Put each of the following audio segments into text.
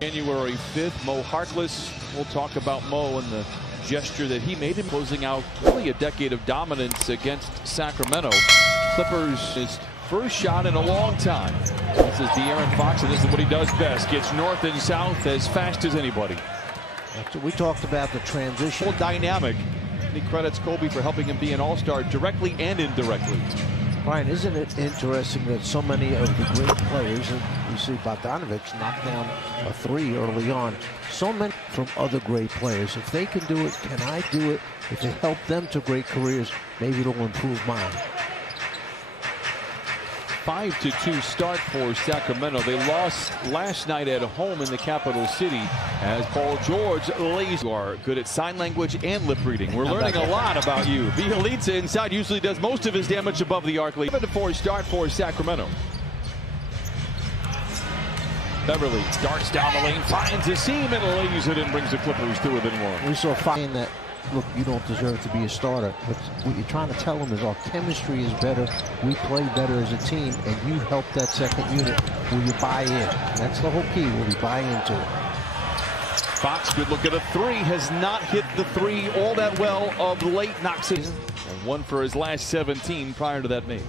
January 5th, Mo Harkless. We'll talk about Mo and the gesture that he made in closing out really a decade of dominance against Sacramento. Clippers, his first shot in a long time. This is De'Aaron Fox, and this is what he does best. Gets north and south as fast as anybody. We talked about the transition. Dynamic. And he credits Kobe for helping him be an all-star directly and indirectly. Brian, isn't it interesting that so many of the great players, and you see Bogdanovich knock down a three early on, so many from other great players. If they can do it, can I do it? If it helped them to great careers, maybe it'll improve mine. 5-2 start for Sacramento. They lost last night at home in the capital city as Paul George lays. You are good at sign language and lip reading. We're learning a lot about you. Bielitsa inside usually does most of his damage above the arc. 7-4 start for Sacramento. Beverly darts down the lane, finds a seam, and lays it in, brings the Clippers to within one. We saw Fine that, look, you don't deserve to be a starter. But what you're trying to tell them is our chemistry is better. We play better as a team, and you help that second unit. Will you buy in? That's the whole key. Will you buy into it? Fox, good look at a three. Has not hit the three all that well of late. Knocks it. And one for his last 17 prior to that made.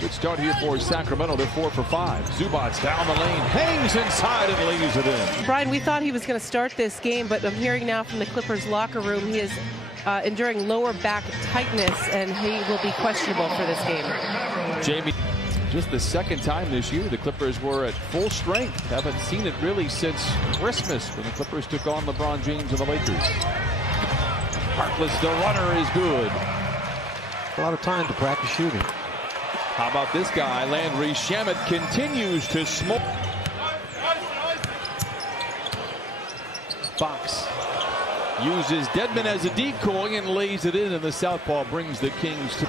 Good start here for Sacramento. They're 4 for 5. Zubac's down the lane, hangs inside and lays it in. Brian, we thought he was going to start this game, but I'm hearing now from the Clippers locker room he is enduring lower back tightness, and he will be questionable for this game. Jamie, just the second time this year the Clippers were at full strength. Haven't seen it really since Christmas when the Clippers took on LeBron James and the Lakers. Harkless, the runner, is good. A lot of time to practice shooting. How about this guy? Landry Shamet continues to smoke. Fox uses Dedmon as a decoy and lays it in, and the southpaw brings the Kings to.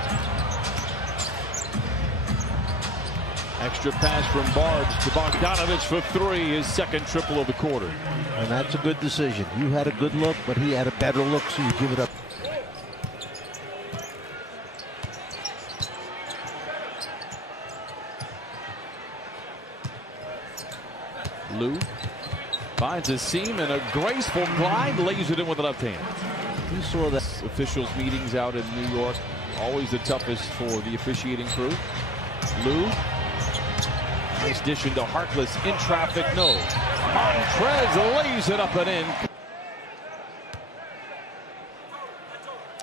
Extra pass from Barbs to Bogdanovich for three, his second triple of the quarter. And that's a good decision. You had a good look, but he had a better look, so you give it up. Lou finds a seam and a graceful glide, lays it in with the left hand. You saw that. Officials meetings out in New York, always the toughest for the officiating crew. Lou, nice dish into Harkless, in traffic, no. Montrez lays it up and in.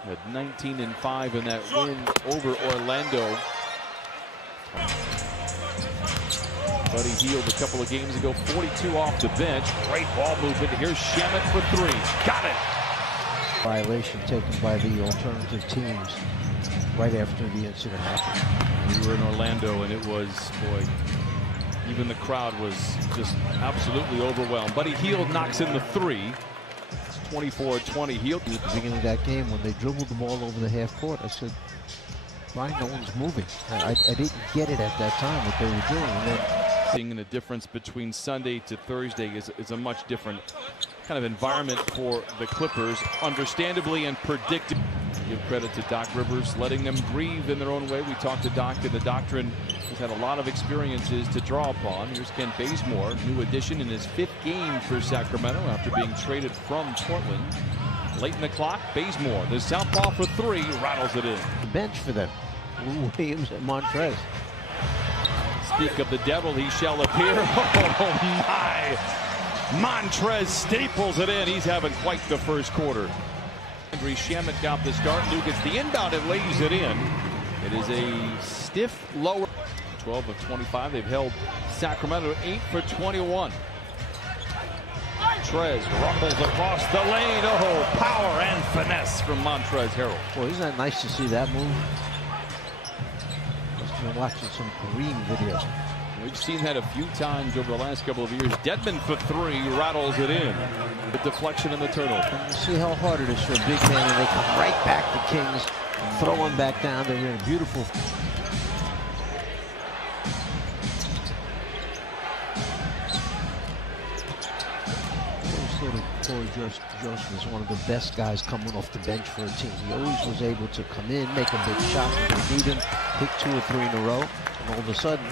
At 19-5 in that win over Orlando. Buddy Hield a couple of games ago, 42 off the bench. Great ball movement. Here's Shamet for three. Got it. Violation taken by the alternative teams right after the incident happened. We were in Orlando, and it was, boy, even the crowd was just absolutely overwhelmed. Buddy Hield knocks in the three. It's 24-20. Hield. At the beginning of that game, when they dribbled the ball over the half court, I said, Brian, no one's moving. I didn't get it at that time what they were doing. And then seeing the difference between Sunday to Thursday is a much different kind of environment for the Clippers, understandably and predictably. Give credit to Doc Rivers, letting them breathe in their own way. We talked to Doc, and the doctrine has had a lot of experiences to draw upon. Here's Kent Bazemore, new addition in his 5th game for Sacramento after being traded from Portland. Late in the clock, Bazemore, the southpaw for three, rattles it in. The bench for them. Lou Williams and Montrez. Speak of the devil, he shall appear. Oh my! Montrez staples it in. He's having quite the first quarter. Landry Shamet got the start. Lou gets the inbound and lays it in. It is a stiff lower. 12 of 25. They've held Sacramento 8 for 21. Montrez rumbles across the lane. Oh, power and finesse from Montrez Harrell. Well, isn't that nice to see that move? I've been watching some Kareem videos. We've seen that a few times over the last couple of years. Dedmon for three, rattles it in. The deflection and the turnover. And you see how hard it is for a big man, and they come right back to Kings, throw him back down. They're in a beautiful. Corey Joseph is one of the best guys coming off the bench for a team. He always was able to come in, make a big shot when they need him, hit 2 or 3 in a row, and all of a sudden,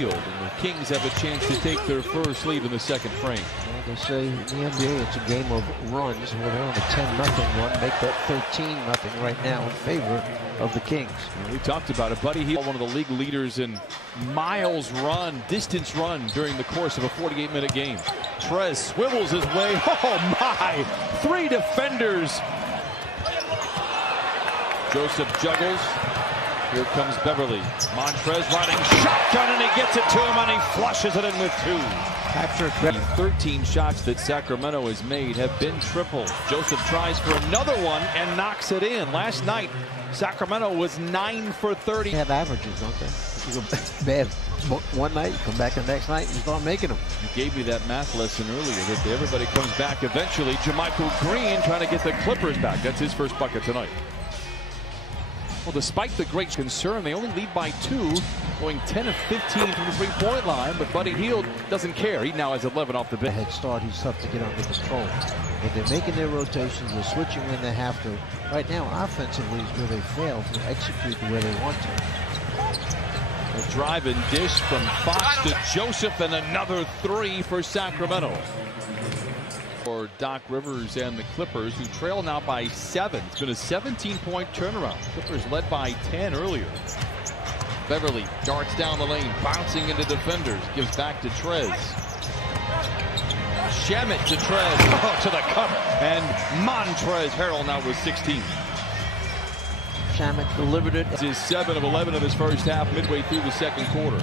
And the Kings have a chance to take their first lead in the second frame. Well, they say in the NBA it's a game of runs. Well, they're on a 10-0 run. Make that 13-0 right now in favor of the Kings. And we talked about it. Buddy Hield, one of the league leaders in miles run, distance run during the course of a 48-minute game. Trez swivels his way. Oh my! 3 defenders. Joseph juggles. Here comes Beverly. Montrez riding shotgun, and he gets it to him, and he flushes it in with 2. The 13 shots that Sacramento has made have been triples. Joseph tries for another one and knocks it in. Last night, Sacramento was 9 for 30. They have averages, don't they? You go bad one night, you come back the next night, and you start making them. You gave me that math lesson earlier that everybody comes back eventually. JaMychal Green trying to get the Clippers back. That's his first bucket tonight. Well, despite the great concern, they only lead by 2, going 10 of 15 from the three-point line. But Buddy Hield doesn't care. He now has 11 off the bench. Head start, he's tough to get under control. But they're making their rotations, they're switching when they have to. Right now, offensively is where they fail to execute the way they want to. A drive and dish from Fox to Joseph, and another 3 for Sacramento. For Doc Rivers and the Clippers, who trail now by 7. It's been a 17-point turnaround. Clippers led by 10 earlier. Beverly darts down the lane, bouncing into defenders, gives back to Trez. Shamet to Trez, to the cup, and Montrez Harrell now with 16. Shamet delivered it. This is 7 of 11 of his first half, midway through the second quarter.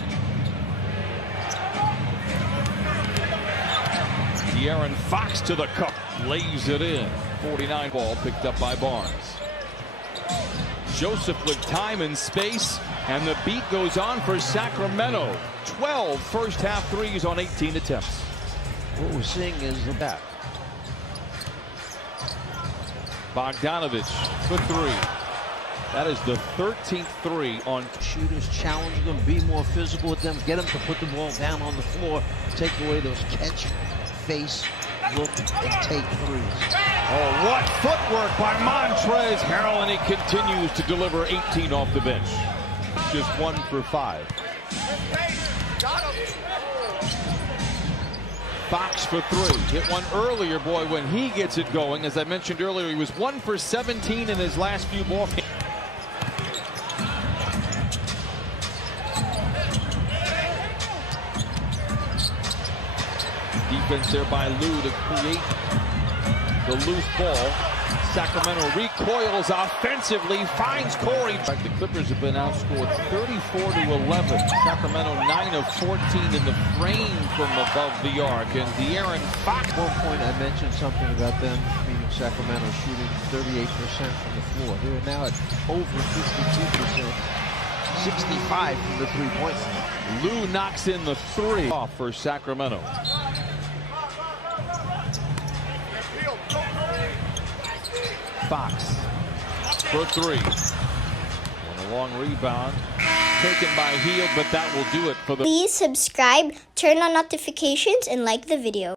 De'Aaron Fox to the cup, lays it in. 49 ball picked up by Barnes. Joseph with time and space, and the beat goes on for Sacramento. 12 first half threes on 18 attempts. What we're seeing is the back. Bogdanovich for 3. That is the 13th 3 on shooters. Challenge them, be more physical with them, get them to put the ball down on the floor, take away those catch, face, look, and take threes. Oh, what footwork by Montrez Harrell, and he continues to deliver 18 off the bench. Just 1 for 5. Fox for 3. Hit one earlier, boy, when he gets it going. As I mentioned earlier, he was 1 for 17 in his last few ball games. Defense there by Lou to create the loose ball. Sacramento recoils offensively, finds Corey. In fact, the Clippers have been outscored 34-11. Sacramento 9 of 14 in the frame from above the arc. And De'Aaron Fox. At one point I mentioned something about them, meaning Sacramento shooting 38% from the floor. They're now at over 52%. 65 from the three-point line. Lou knocks in the 3 off for Sacramento. Fox for 3. And a long rebound taken by Hield, but that will do it for the. Please subscribe, turn on notifications, and like the video.